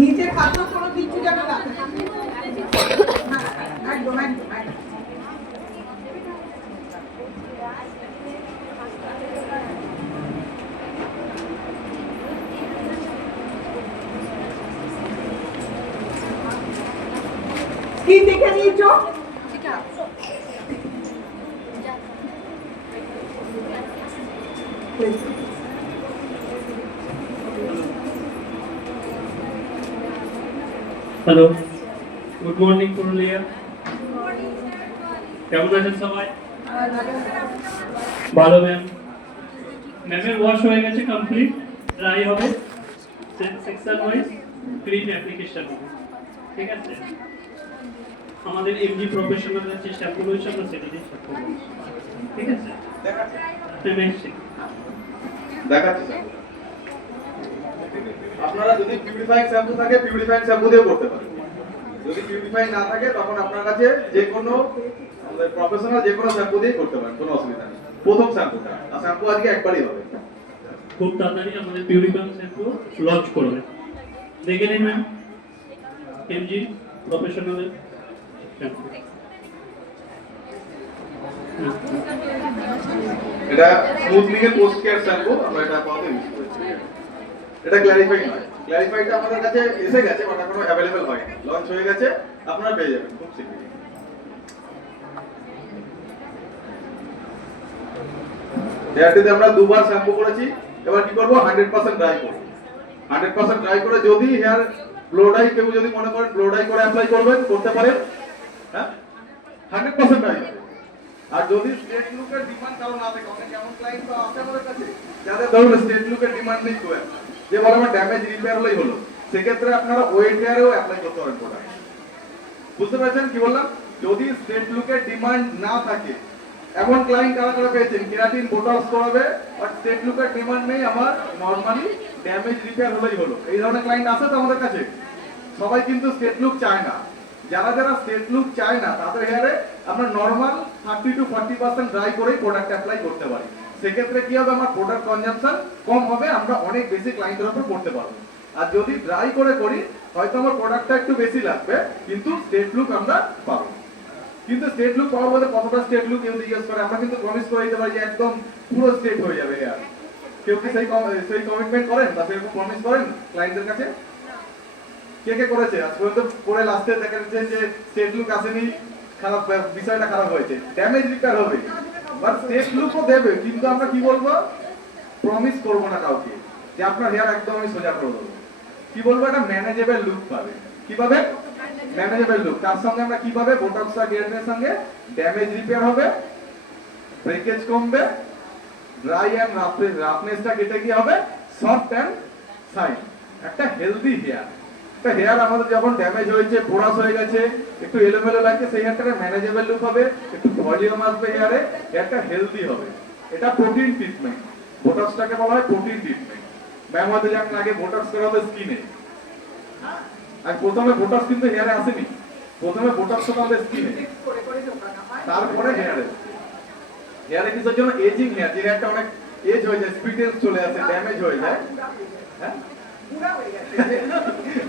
নিচে খাদ্য কোনো কিছু যেন না একদম একদম কি দেখে নিয়েছো? Hello, good morning Purulia. কেমন আছেন সবাই? ভালো ম্যাম। ম্যামের ওয়াশ হয়ে গেছে কমপ্লিট, ড্রাই হবে সেকশন ওয়াইজ ক্রিম অ্যাপ্লিকেশন হবে, ঠিক আছে? আমাদের এমজি প্রফেশনাল আছে শ্যাম্পু রয়েছে, আমরা সেটা দিয়ে শ্যাম্পু করব, ঠিক আছে? দেখাচ্ছি দেখাচ্ছি আপনারা যদি পিউরিফাইং শ্যাম্পু থাকে পিউরিফাইং শ্যাম্পু দিয়ে করতে পারেন, যদি পিউরিফাইং না থাকে তখন আপনার কাছে যে কোনো আমাদের প্রফেশনাল যে কোনো শ্যাম্পু দিয়ে করতে পারেন, কোনো অসুবিধা নেই। প্রথম শ্যাম্পুটা আর শ্যাম্পু আজকে একবারই হবে, খুব তাড়াতাড়ি আমাদের পিউরিফাইং শ্যাম্পু লঞ্চ করবে। দেখে নিন ম্যাম, এমজি প্রফেশনাল শ্যাম্পু। এটা স্মুথনিং এর পোস্ট কেয়ার শ্যাম্পু, আমরা এটা আপাতত ইউজ করছি। এটা ক্ল্যারিফাই নয়, ক্ল্যারিফাইটা আমাদের কাছে এসে গেছে বাট এখনো অ্যাভেলেবল হয়নি, লঞ্চ হয়ে গেছে, আপনারা পেয়ে যাবেন খুব শীঘ্রই। হেয়ারটিতে আমরা দুবার শ্যাম্পু করেছি, এবার কি করব 100% ড্রাই করব। 100% ড্রাই করে যদি হেয়ার ব্লো ডাই কেউ যদি মনে করেন ব্লো ডাই করে অ্যাপ্লাই করবেন করতে পারেন, হ্যাঁ 100% ড্রাই। আর যদি স্ট্রেট লুকের ডিমান্ড কারো না থাকে, অনেক এমন ক্লায়েন্ট বা আছে আমাদের কাছে যাদের ধরুন স্ট্রেট লুকের ডিমান্ড নেই, তো যে বলে আমার ড্যামেজ রিপেয়ার হলেই হলো, সেক্ষেত্রে আপনারা ওয়েট হেয়ারেও অ্যাপ্লাই করতে পারেন প্রোডাক্ট। বুঝতে পারছেন কি বললাম? যদি স্ট্রেট লুকের ডিমান্ড না থাকে, এমন ক্লায়েন্ট কারা কারা পেয়েছেন কেরাটিন বোটক্স করাবে বাট স্ট্রেট লুকের ডিমান্ড নেই, আমার নরমালি ড্যামেজ রিপেয়ার হলেই হলো, এই ধরনের ক্লায়েন্ট আছে তো আমাদের কাছে? সবাই কিন্তু স্ট্রেট লুক চায় না। যারা যারা স্ট্রেট লুক চায় না তাদের হেয়ারে আমরা নরমাল 30 to 40% ড্রাই করেই প্রোডাক্ট অ্যাপ্লাই করতে পারি। সেক্ষেত্রে কি হবে, আমার প্রোডাক্ট কনজাম্পশন কম হবে, আমরা অনেক বেশি ক্লায়েন্টের উপর করতে পারবো। আর যদি ড্রাই করে করি হয়তো আমার প্রোডাক্টটা একটু বেশি লাগবে কিন্তু স্ট্রেট লুক আমরা পাবো। কিন্তু স্ট্রেট লুক পাওয়ার মধ্যে কতটা স্ট্রেট লুক কেউ জিজ্ঞেস করে, আমরা কিন্তু প্রমিস করে দিতে পারি যে একদম পুরো স্ট্রেট হয়ে যাবে হেয়ার। কেউ কি সেই কমিটমেন্ট করেন বা সেরকম প্রমিস করেন ক্লায়েন্টদের কাছে? কে কে করেছে? আজ পর্যন্ত করে লাস্টে দেখা যাচ্ছে যে স্টেট লুক আসেনি, খারাপ বিষয়টা খারাপ হয়েছে, ড্যামেজ রিপেয়ার হবে বাট স্টেট লুকও দেবে, কিন্তু আমরা কি বলবো, প্রমিস করব না কাউকে যে আপনার হেয়ার একদম আমি সোজা করে দেবো। কি বলবো, এটা ম্যানেজেবল লুক পাবে। কিভাবে ম্যানেজেবল লুক? তার সঙ্গে আমরা কিভাবে বোটক্স আর কেরাটিনের সঙ্গে ড্যামেজ রিপেয়ার হবে, ব্রেকেজ কমবে, ড্রাই এন্ড রাফনেসটা কেটে কি হবে, সফট এন্ড শাইন, একটা হেলদি হেয়ার। হেয়ার আমাদের যখন ড্যামেজ হয়েছে, পোরাস হয়ে গেছে, একটু এলোমেলো লাগছে, সেই হেয়ারটা ম্যানেজেবল লুক হবে, একটু ভলিউম আসবে হেয়ারে, হেয়ারটা হেলদি হবে। এটা প্রোটিন ট্রিটমেন্ট, বোটক্সটাকে বলা হয় প্রোটিন ট্রিটমেন্ট। ম্যাম হয়তো যেমন আগে বোটক্স করা হবে স্কিনে, আর প্রথমে বোটক্স কিন্তু হেয়ারে আসেনি, প্রথমে বোটক্স করা হবে স্কিনে, তারপরে হেয়ারে। হেয়ারে কিসের জন্য? এজিং হেয়ার, যে হেয়ারটা অনেক এজ হয়ে যায়, স্পিটেন্স চলে আসে, ড্যামেজ হয়ে যায়, হ্যাঁ।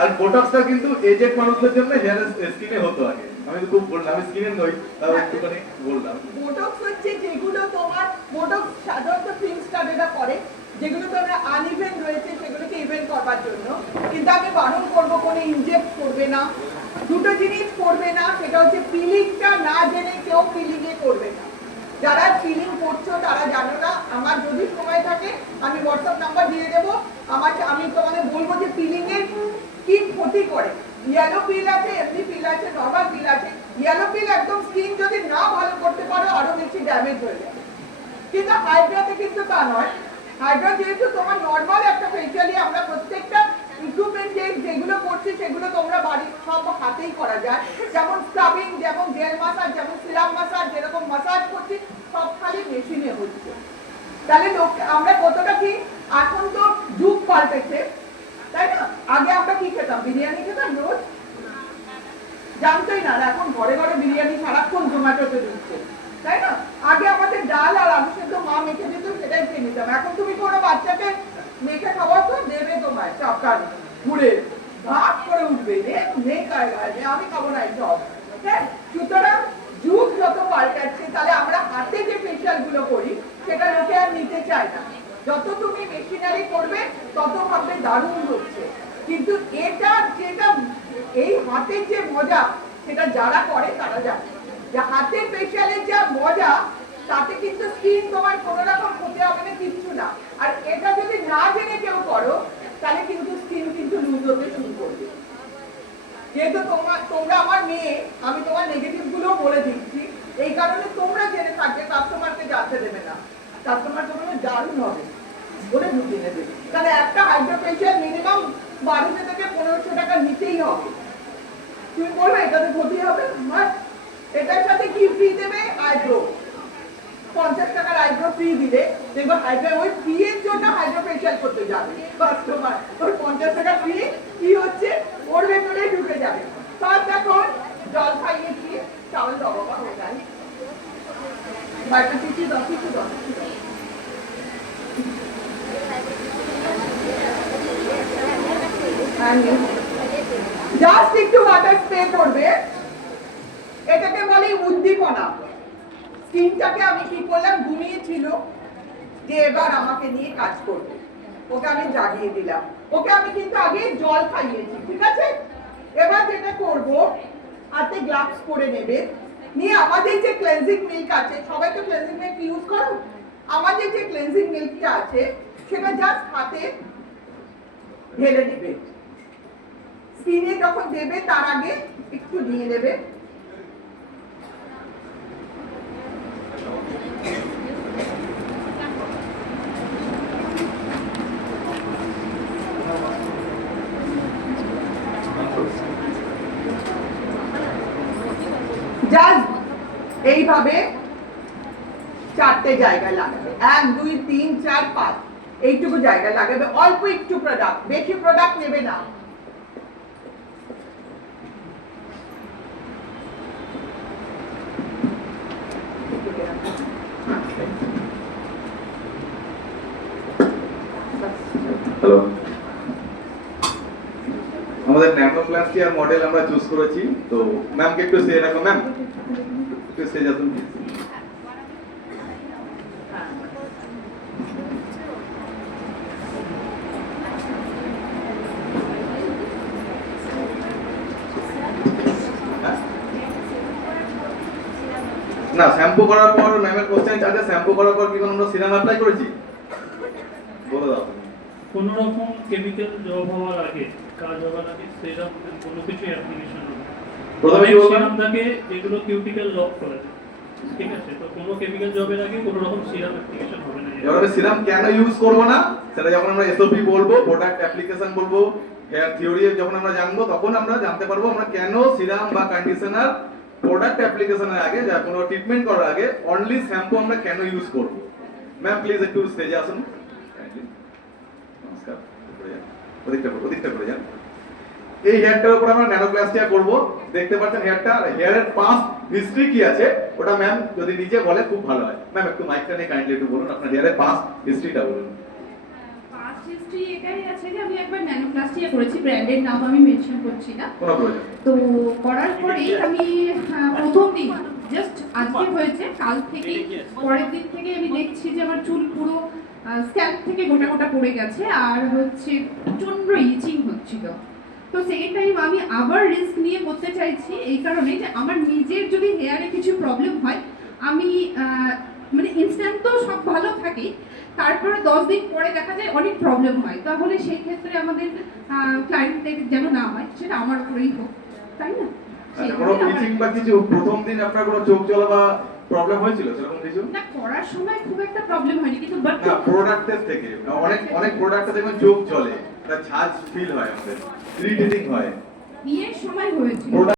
আর বোটক্সটা কিন্তু এজেড মানুষদের জন্য হেয়ার স্কিনে হতো আগে। আমি তো খুব বললাম, আমি স্কিনের নই, তাও একটুখানি বললাম। বোটক্স হচ্ছে যেগুলো তোমার, বোটক্স সাধারণত ফিল্ম স্টাডিরা করে, যেগুলো তোমার আনইভেন রয়েছে সেগুলোকে ইভেন করবার জন্য। কিন্তু আমি বারণ করব কোনো ইনজেক্ট করবে না, দুটো জিনিস করবে না, সেটা হচ্ছে ফিলিংটা না জেনে কেউ ফিলিংয়ে করবে না। যারা ফিলিং করছো তারা জানো না, আমার যদি সময় থাকে আমি হোয়াটসঅ্যাপ নাম্বার দিয়ে দেবো, আমি তোমাদের বলবো যে ফিলিং এর কি ক্ষতি করে। ইয়েলো পিল আছে, এমনি পিল আছে, নরমাল পিল আছে। ইয়েলো পিল একদম স্কিন যদি না ভালো করতে পারো আরো বেশি ড্যামেজ হয়ে যাবে, কিন্তু হাইড্রাতে কিন্তু তা নয়। হাইড্রা যেহেতু তোমার নরমাল একটা ফেশিয়ালি, আমরা প্রত্যেকটা ইকুইপমেন্ট যেগুলো করছি সেগুলো তোমরা বাড়ির সব হাতেই করা যায়, যেমন স্ক্রাবিং, যেমন জেল মাসাজ, যেমন সিরাম মাসাজ, যেরকম মাসাজ করছি সব খালি মেশিনে হচ্ছে। তাহলে আমরা কতটা কি, এখন তো যুগ পাল্টেছে, তাই না? আগে আমরা কি খেতাম, বিরিয়ানি খেতাম রোজ, জানতোই না, এখন ঘরে ঘরে বিরিয়ানি সারাক্ষণ জোম্যাটোতে দিচ্ছে, তাই না? আগে আমাদের ডাল আর আলু সেদ্ধ মা মেখে দিত, সেটাই খেয়ে নিতাম। এখন তুমি কোনো বাচ্চাকে মেখে খাওয়া তো দেবে তোমায় চাপকান ঘুরে, ভাগ করে উঠবে নে খায়গা আমি খাবো না এই জব। হ্যাঁ, সুতরাং যুগ যত পাল্টাচ্ছে তাহলে আমরা হাতে যে ফেশিয়াল গুলো করি সেটা লোকে আর নিতে চায় না। যত তুমি মেশিনারি করবে তত ভাববে দারুণ হচ্ছে, কিন্তু এটা যেটা এই হাতের যে মজা সেটা যারা করে তারা জানে যে হাতের ফেশিয়ালের যা মজা তাতে কিন্তু স্কিন তোমার কোনো রকম ক্ষতি হবে না, কিচ্ছু না। আর এটা যদি না জেনে কেউ করো তাহলে কিন্তু স্কিন কিন্তু লুজ হতে শুরু করবে। যেহেতু তোমরা আমার মেয়ে, আমি তোমার নেগেটিভ গুলো বলে দিচ্ছি, এই কারণে তোমরা জেনে থাকবে, কাস্টমারকে জানতে দেবে না। কাস্টমার তোমার দারুণ হবে বলে বুঝিয়ে নেবে। তাহলে একটা হাইড্রো ফেশিয়াল মিনিমাম 1200 থেকে 1500 টাকা নিতেই হবে। তুমি বলবে এটাতে ক্ষতি হবে? এটার সাথে কি ফ্রি দেবে? আইব্রো। 50 টাকার আইব্রো ফ্রি দিলে দেখবো হাইড্রো ওই ফ্রি এর জন্য হাইড্রো ফেশিয়াল করতে যাবে কাস্টমার। ওই 50 টাকা ফ্রি কি হচ্ছে ওর ভেতরে ঢুকে যাবে। তার দেখো জল খাইয়েছি, চাউল দেবো বা হয়ে যায় বাড়িতে কিছু দাও, কিছু দাও। জাস্ট একটু ওয়াটার স্প্রে করবে, এটাকে বলে উদ্দীপনা। স্কিনটাকে আমি কি করলাম, ঘুমিয়েছিল যে এবার আমাকে নিয়ে কাজ করবে, ওকে আমি জাগিয়ে দিলাম। ওকে আমি কিন্তু আগে জল খাইয়েছি, ঠিক আছে? এবার যেটা করব, হাতে গ্লাভস পরে নেবে, নিয়ে আমাদের যে ক্লেনজিং মিল্ক আছে, সবাই তো ক্লেনজিং মিল্ক ইউজ করো, আমাদের যে ক্লেনজিং মিল্কটা আছে সেটা জাস্ট হাতে ঢেলে দিবে। স্কিনে যখন দেবে তার আগে একটু দিয়ে দেবে। জাস্ট এইভাবে 4টে জায়গায় লাগাবে, 1 2 3 4 5 এইটুকু জায়গায় লাগাবে। অল্প একটু প্রোডাক্ট, বেশি প্রোডাক্ট নেবে না। হ্যালো, আমাদের ন্যানোপ্লাস্টিয়ার মডেল আমরা চুজ করেছি। তো ম্যামকে একটু স্টেজে রাখো। ম্যাম একটু স্টেজে আসুন প্লিজ। না, শ্যাম্পু করার পর ম্যামের কোশ্চেন আছে, শ্যাম্পু করার পর কি কোনো আমরা সিরাম অ্যাপ্লাই করেছি? বলে দাও। কোনো রকম কেমিক্যাল জব হওয়ার আগে, কাজ হওয়ার আগে সেরকম কোনো কিছু অ্যাপ্লিকেশন হবে। প্রথমে কি বলবেন? সিরাম থাকে যেগুলো কিউটিক্যাল লক করে দেয়, ঠিক আছে? তো কোনো কেমিক্যাল জবের আগে কোনো রকম সিরাম অ্যাপ্লিকেশন হবে না। এবার আমি সিরাম কেন ইউজ করব না সেটা যখন আমরা এসওপি বলবো, প্রোডাক্ট অ্যাপ্লিকেশন বলবো, হেয়ার থিওরি যখন আমরা জানবো, তখন আমরা জানতে পারবো আমরা কেন সিরাম বা কন্ডিশনার প্রোডাক্ট অ্যাপ্লিকেশনের আগে, যা কোনো ট্রিটমেন্ট করার আগে অনলি শ্যাম্পু আমরা কেন ইউজ করব। ম্যাম প্লিজ একটু স্টেজে আসুন। নমস্কার, ওদিকটা করে যান। এই হেয়ারটার উপর আমরা ন্যানোপ্লাস্টিয়া করব। দেখতে পাচ্ছেন হেয়ারটা, হেয়ারের পাস্ট হিস্ট্রি কি আছে ওটা ম্যাম যদি নিজে বলে খুব ভালো হয়। ম্যাম একটু মাইকটা নিয়ে কাইন্ডলি একটু বলুন, আপনার হেয়ারের পাস্ট হিস্ট্রিটা বলুন। পাস্ট হিস্ট্রি এটাই আছে যে আমি একবার ন্যানোপ্লাস্টিয়া করেছি, ব্র্যান্ডের নাম আমি মেনশন করছি না। কোনো প্রয়োজন। তো করার পরেই আমি প্রথম দিন জাস্ট আজকে হয়েছে, কাল থেকে পরের দিন থেকে আমি দেখছি যে আমার চুল পুরো স্ক্যাল্প থেকে গোটা গোটা পড়ে গেছে, আর হচ্ছে প্রচন্ড ইচিং হচ্ছিল। তো সেকেন্ড টাইম আমি আবার রিস্ক নিয়ে করতে চাইছি এই কারণে যে আমার নিজের যদি হেয়ারে কিছু প্রবলেম হয়, আমি মানে ইনস্ট্যান্ট তো সব ভালো থাকে, তারপরে 10 দিন পরে দেখা যায় অনেক প্রবলেম হয়, তাহলে সেই ক্ষেত্রে আমাদের ক্লায়েন্টদের যেন না হয়, সেটা আমার উপরেই হোক, তাই না? সেই কোনো কারণে ইচিং বা কিছু প্রথম দিন আপনার কোনো চোখ জ্বলা বা প্রবলেম হয়েছিল সেরকম কিছু? না, করার সময় খুব একটা প্রবলেম হয়নি, কিন্তু বাট না, প্রোডাক্টের থেকে অনেক প্রোডাক্টে দেখবেন চোখ জ্বলে, ঝাঁজ ফিল হয়, আমাদের ইরিটেটিং হয়। বিয়ের সময় হয়েছিল।